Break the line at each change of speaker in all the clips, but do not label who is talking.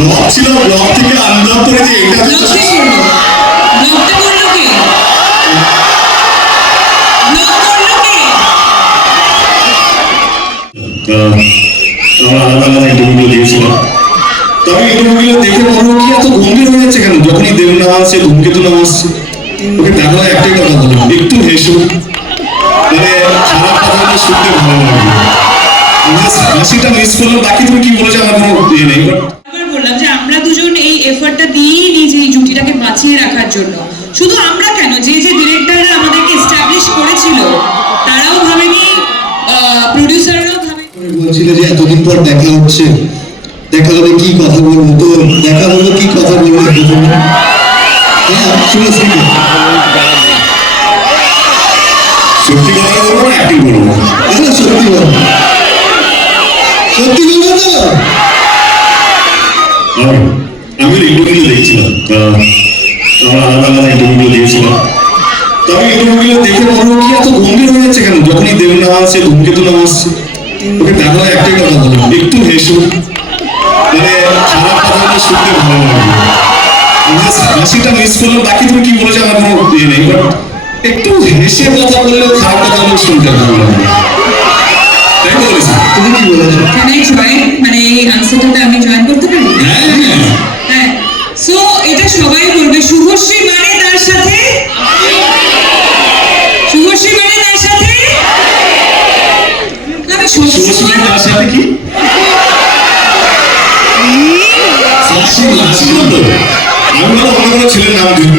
Block ছিল block থেকে unblock করে যে এটা
করল করল করল
আমরা আলাদা আলাদা তবে দেখে মনে কি এত গম্ভীর হয়ে যাচ্ছে কেন? যখনই দেব নাম আসছে ধূমকেতু নাম আসছে ওকে দেখা হয় একটাই কথা বলো একটু হেসো মানে খারাপ শুনতে ভালো লাগে। Just হাসিটা মিস করলাম বাকি তুমি কি বলেছ? আমার কোনো ইয়ে নেই। বাট
বললাম যে আমরা দুজন এই এফর্টটা দিয়েই নিয়েছি এই জুটিটাকে বাঁচিয়ে রাখার জন্য। শুধু আমরা কেন? যে যে ডিরেক্টররা আমাদেরকে এস্টাবলিশ করেছিল, তারাও ভাবেনি প্রডিউসাররাও ভাবেনি।
তুমি যে এতদিন পর দেখা হচ্ছে। দেখা হবে কি কথা বলব তো? দেখা হলো কি কথা বলব? হ্যাঁ
সত্যি কথা বলব না
সত্যি বল সত্যি বলব তো?
আর আমি ইন্টারভিউ দেখছিলাম। আমরা আলাদা আলাদা ইন্টারভিউ দিয়েছিলাম তবে ইন্টারভিউ দেখে মনে কি এত গম্ভীর হয়ে যাচ্ছে কেন? যখনই দেব নাম আসছে ধূমকেতু নাম আসছে ওকে দেখা একটাই কথা বলো একটু হেসো। মানে খারাপ কথাগুলো শুনতে ভালো লাগে। হাসিটা মিস করলাম বাকি তুমি কি বলেছ আমার কোনো ইয়ে নেই বাট একটু হেসে কথা বললেও খারাপ কথাগুলো শুনতে ভালো লাগে। তাই তো বলেছি?
তুমি কি বলেছ?
মানে এই আনসারটাতে আমি জয়েন করতে পারি
হ্যাঁ হ্যাঁ
হ্যাঁ সো এটা সবাই বলবে শুভশ্রী মানে তার সাথে শুভশ্রী মানে তার সাথে আমি
শুভশ্রী
সবসময়
তার সাথে কি সাক্ষী লাশি বলতো আমি বলো অন্য কোনো ছেলের নাম যুক্ত করছি আরে না, আগে স্ক্রিনে গেছে, come on यार।
হ্যাঁ so
আরে দশ
শুভশ্রী
সেকেন্ড এখন date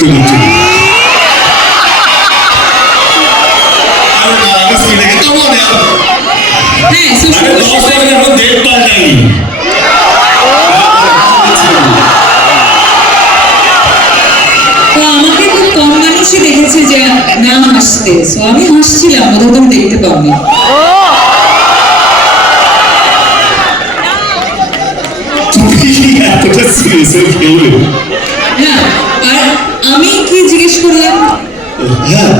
পাল্টায়নি।
তো আমাকে খুব কম মানুষই দেখেছে যে না হাসতে। আমি হাসছিলাম ওটা তুমি দেখতে
serious হয়ে ফেলবে?
হ্যাঁ আর আমি কি জিজ্ঞেস করলাম
হ্যাঁ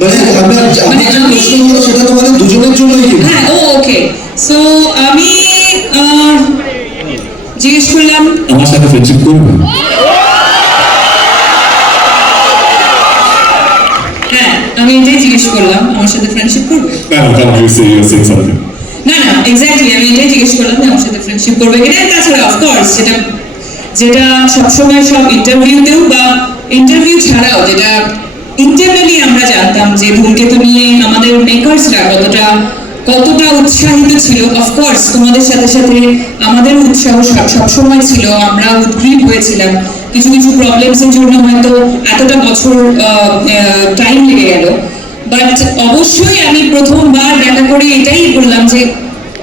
মানে আমরা আমি যে
আমি-
সেটা তোমাদের দুজনের জন্যই কিন্তু।
হ্যাঁ ও ওকে সো আমি জিজ্ঞেস করলাম
আমার সাথে ফ্রেন্ডশিপ করবে?
হ্যাঁ আমি এটাই জিজ্ঞেস করলাম আমার সাথে ফ্রেন্ডশিপ করবে?
কেন কেন you say you say something
না না এক্স্যাক্টলি আমি এটাই জিজ্ঞেস করলাম যে আমার সাথে ফ্রেন্ডশিপ করবে কিনা। তাছাড়া অফকোর্স যেটা যেটা সবসময় সব ইন্টারভিউতেও বা ইন্টারভিউ ছাড়াও যেটা ইন্টারনালি আমরা জানতাম যে ধূমকেতু নিয়ে আমাদের মেকার্সরা কতটা কতটা উৎসাহিত ছিল। অফকোর্স তোমাদের সাথে সাথে আমাদের উৎসাহ সব- সবসময় ছিল আমরা উদ্গ্রীব হয়েছিলাম। কিছু কিছু প্রবলেমসের জন্য হয়তো এতটা বছর টাইম লেগে গেল। বাট অবশ্যই আমি প্রথমবার দেখা করে এটাই বললাম যে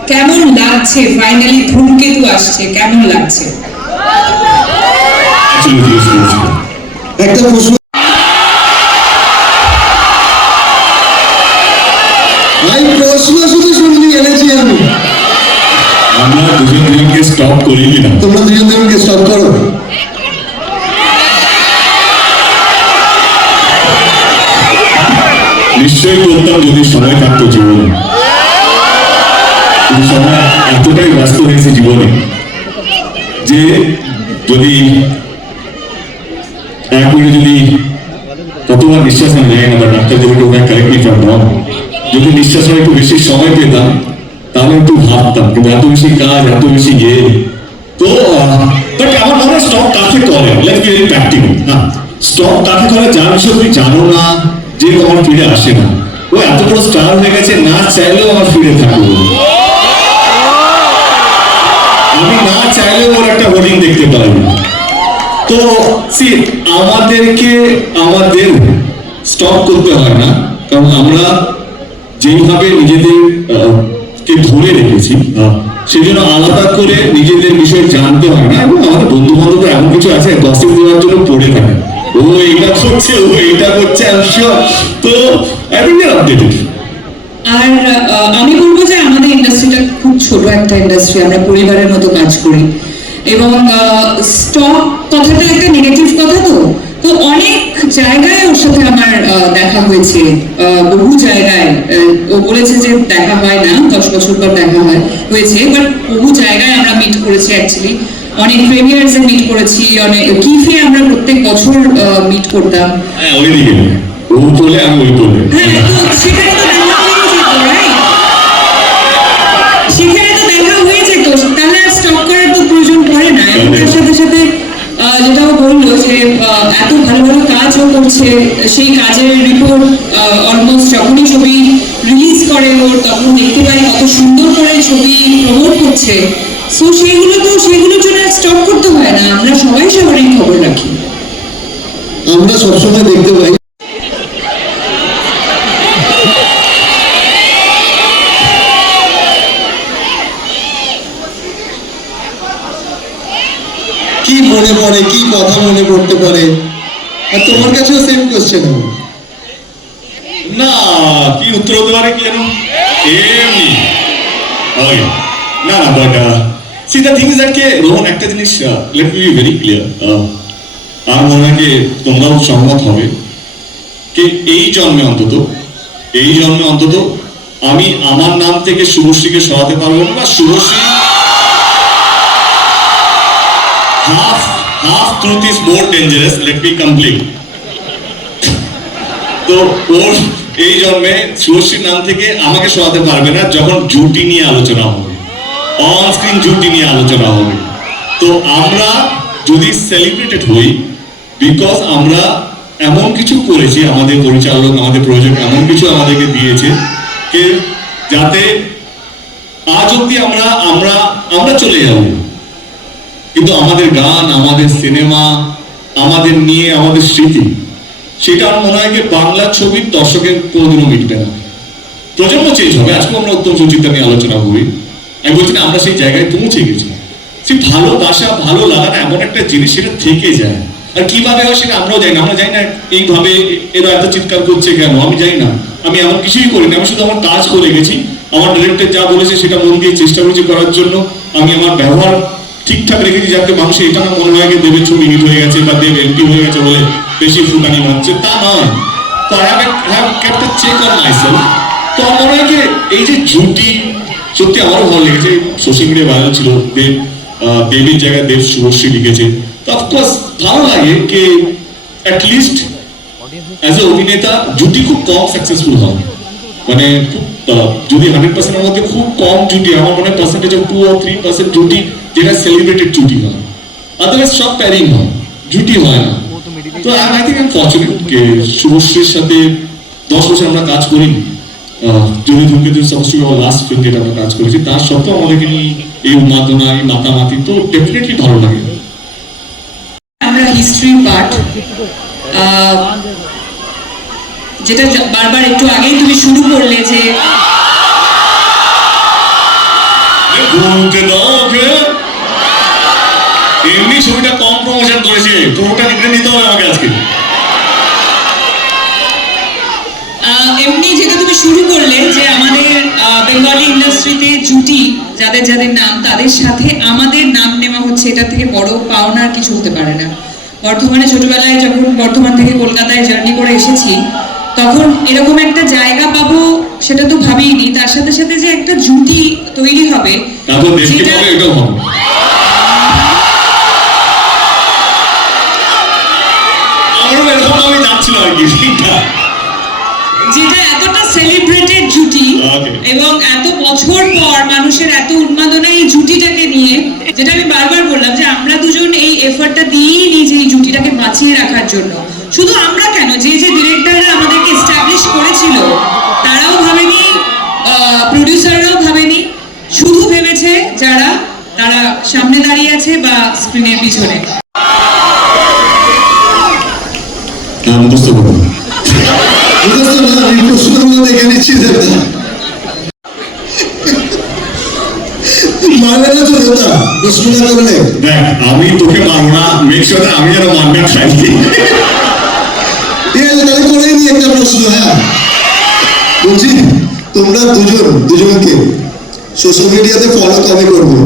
কেমন লাগছে ফাইনালি ধূমকেতু আসছে কেমন লাগছে?
একটা প্রশ্ন
করিনি না।
তোমরা দুজন দুজনকে স্টপ করো।
নিশ্চয়ই করতাম যদি সময় থাকতো জীবনে। সময় এতটাই ব্যস্ত হয়েছে জীবনে যে যদি এক মিনিটে যদি কতবার নিঃশ্বাস আমি নেয় না বা ডাক্তার যেভাবে ওখানে কারেক্ট মি ফ্রম যদি নিঃশ্বাস একটু বেশি সময় পেতাম তাহলে একটু ভাবতাম কিন্তু এত বেশি কাজ এত বেশি ইয়ে তো বাট আমার মনে হয় স্টক কাকে করে লেট বি ভেরি হ্যাঁ স্টক কাকে করে যার বিষয়ে তুমি জানো না, যে আমার ফিরে আসে না। ও এত বড় স্টার হয়ে গেছে, না চাইলেও আমার ফিরে থাকব। আমি না চাইলেও ওর একটা হোর্ডিং দেখতে পারব তো সি আমাদেরকে, আমাদের স্টপ করতে হয় না, কারণ আমরা যেইভাবে নিজেদের কে ধরে রেখেছি সেই জন্য আলাদা করে নিজেদের বিষয়ে জানতে হয় না এবং আমাদের বন্ধু বান্ধব এমন কিছু আছে গসিপ দেওয়ার জন্য পড়ে থাকে। ও এটা করছে, ও এইটা করছে তো এভরিথিং আপডেটেড
আর আমি বলব যে আমাদের ইন্ডাস্ট্রিটা খুব ছোট একটা ইন্ডাস্ট্রি আমরা পরিবারের মতো কাজ করি। এবং স্টক কথাটা একটা নেগেটিভ কথা তো। তো অনেক জায়গায় ওর সাথে আমার দেখা হয়েছে। বহু জায়গায়। ও বলেছে যে দেখা হয় না দশ বছর পর দেখা হয় হয়েছে। বাট বহু জায়গায় আমরা মিট করেছি অ্যাকচুয়ালি অনেক প্রেমিয়ার্সে মিট করেছি অনেক কিফে আমরা প্রত্যেক বছর মিট করতাম।
হ্যাঁ ওই দিকে। ও তোলে আমি ওই তোলে।
হ্যাঁ তো সেখানে তো দেখা হয়ে যেত right? সেখানে তো দেখা হয়ে যেত তাহলে আর স্টপ করার তো প্রয়োজন পড়ে না এবং তার সাথে সাথে আহ, যেটা ও বলল যে আহ, এত ভালো ভালো কাজও করছে সেই কাজের রিপোর্ট অলমোস্ট যখনই ছবি রিলিজ করে ওর তখন দেখতে পাই কত সুন্দর করে ছবি প্রমোট করছে সো সেইগুলো তো, সেগুলোর জন্য স্টপ করতে হয় না। আমরা সবাই সবারই খবর রাখি।
আমরা সবসময় দেখতে পাই কি মনে পড়ে কি কথা মনে পড়তে পারে আর তোমার কাছেও সেম কোশ্চেন হবে
না, কি উত্তর হতে পারে কি এমনি। না না but see the thing is that কে, রোহন, একটা জিনিস let me be very clear আমার মনে হয় তোমরাও সহমত হবে যে এই জন্মে অন্তত, এই জন্মে অন্তত আমি আমার নাম থেকে শুভশ্রীকে সরাতে পারব না Subhashree half more dangerous let me complete তো ওর এই জন্মে শুভশ্রীর নাম থেকে আমাকে শোয়াতে পারবে না যখন জুটি নিয়ে আলোচনা হবে। অন জুটি নিয়ে আলোচনা হবে। তো আমরা যদি সেলিব্রেটেড হই বিকজ আমরা এমন কিছু করেছি, আমাদের পরিচালক, আমাদের প্রযোজক এমন কিছু আমাদেরকে দিয়েছে যে যাতে আজ অব্দি আমরা আমরা আমরা চলে যাব। কিন্তু আমাদের গান, আমাদের সিনেমা, আমাদের নিয়ে, আমাদের স্মৃতি সেটা আমার মনে হয় যে বাংলা ছবির দর্শকের কোনোদিনও মিটবে না। প্রজন্ম চেঞ্জ হবে, আজকে আমরা উত্তম সুচিন্তা নিয়ে আলোচনা করি। আমি বলছি না, আমরা সেই জায়গায় পৌঁছে গেছি। সেই ভালোবাসা ভালো লাগা না এমন একটা জিনিস, সেটা থেকে যায়। আর কীভাবে হয় সেটা আমরাও জানি না। আমরা জানি না এইভাবে এরা এত চিৎকার করছে কেন, আমি জানি না। আমি এমন কিছুই করিনি। আমি শুধু আমার কাজ করে গেছি। আমার ডিরেক্টর যা বলেছে সেটা মন দিয়ে চেষ্টা করেছি করার জন্য। আমি আমার ব্যবহার ঠিকঠাক রেখেছি যাতে মানুষের এটা না মনে হয় দেবের ছবি হিট হয়ে গেছে বা দেব এমপি হয়ে গেছে বলে বেশি ফুটানি মারছে তা নয়। চেক অন মাইসেলফ তো আমার মনে এই যে জুটি সত্যি আমারও ভালো লেগেছে। ছিল, দেব দেবীর জায়গায় দেব শুভশ্রী লিখেছে। তো অফকোর্স ভালো লাগে যে অ্যাটলিস্ট অ্যাজ এ অভিনেতা জুটি খুব কম সাকসেসফুল হয় মানে যদি হান্ড্রেড পার্সেন্টের মধ্যে খুব কম জুটি আমার মনে হয় পার্সেন্টেজ অফ টু আর থ্রি পার্সেন্ট জুটি যেটা সেলিব্রেটেড জুটি হয়। আদারওয়াইজ সব প্যারিং হয়। জুটি হয় না। তো আই থিঙ্ক আই ফর্চুনেট শুভশ্রীর সাথে দশ বছর আমরা কাজ করি আহ, যদি ধূমকেতু সমষ্টি লাস্ট ফিল্ম যেটা আমরা কাজ করেছি তার সত্ত্বেও আমাদেরকে নিয়ে এই উন্মাদনা এই মাতামাতি তো ডেফিনেটলি ভালো লাগে।
আমরা হিস্ট্রি পার্ট যেটা বারবার একটু আগেই তুমি শুরু করলে যে
এমনি ছবিটা কম প্রমোশন করেছে পুরোটা লিখে নিতে হবে আমাকে আজকে।
এমনি যেটা তুমি শুরু করলে যে আমাদের বেঙ্গলি ইন্ডাস্ট্রিতে জুটি যাদের যাদের নাম তাদের সাথে আমাদের নাম নেওয়া হচ্ছে এটা থেকে বড় পাওনা আর কিছু হতে পারে না। বর্ধমানে ছোটবেলায় যখন বর্ধমান থেকে কলকাতায় জার্নি করে এসেছি তখন এরকম একটা জায়গা পাবো সেটা তো ভাবিনি তার সাথে সাথে যে একটা জুটি তৈরি হবে যেটা-
এরকম আমি যাচ্ছিল আর কি
যেটা এতটা সেলিব্রেটেড জুটি এবং এত বছর পর মানুষের এত উন্মাদনা এই জুটিটাকে নিয়ে যেটা আমি বারবার বললাম যে আমরা দুজন এই এফর্টটা দিয়েই নিয়েছি এই জুটিটাকে বাঁচিয়ে রাখার জন্য। শুধু আমরা কেন? যে যে ডিরেক্টররা আমাদেরকে এস্টাবলিশ করেছিল তারাও ভাবেনি প্রডিউসাররাও ভাবেনি। শুধু ভেবেছে যারা তারা সামনে দাঁড়িয়ে আছে বা স্ক্রিনের পিছনে
না মুখস্থ করব
বুঝতে না আমি প্রশ্নগুলো দেখে নিচ্ছি দাদা মারবে না তো দাদা প্রশ্ন না করলে?
দেখ আমি তোকে মারবো না। মেক শিওর আমি যেন মারবে খাই
ঠিক আছে তাহলে করেই নি একটা প্রশ্ন হ্যাঁ? বলছি তোমরা দুজন দুজনকে সোশ্যাল মিডিয়াতে ফলো কবে করবে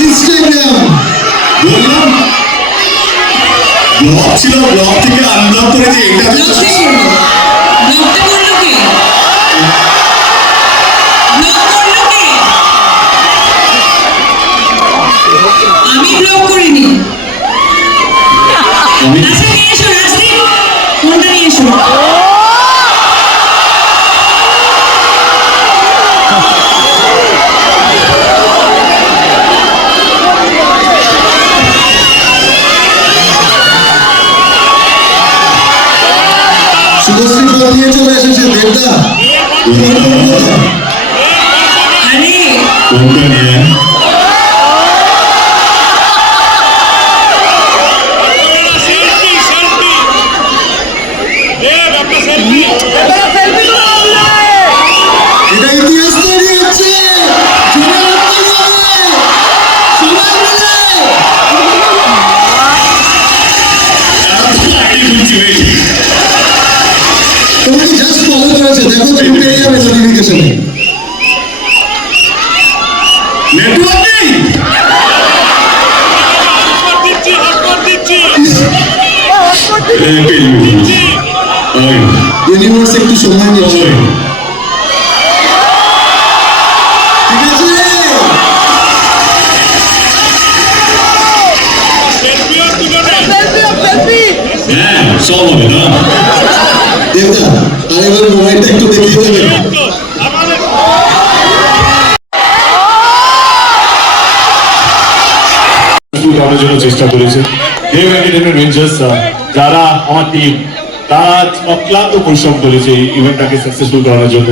ইনস্টাগ্রাম
বললাম ব্লগ ছিল ব্লগ থেকে আনব্লক করেছে এটা
নেটওয়ার্ক নেই
ইউনিভার্স একটু সময়
এই।
ঠিক আছে
হ্যাঁ সব হবে না
দেবদা আর এবার মোবাইলটা একটু দেখিয়ে
করার জন্য চেষ্টা করেছে। যারা আমার টিম তারা অক্লান্ত পরিশ্রম করেছে এই ইভেন্টটাকে সাকসেসফুল করার জন্য।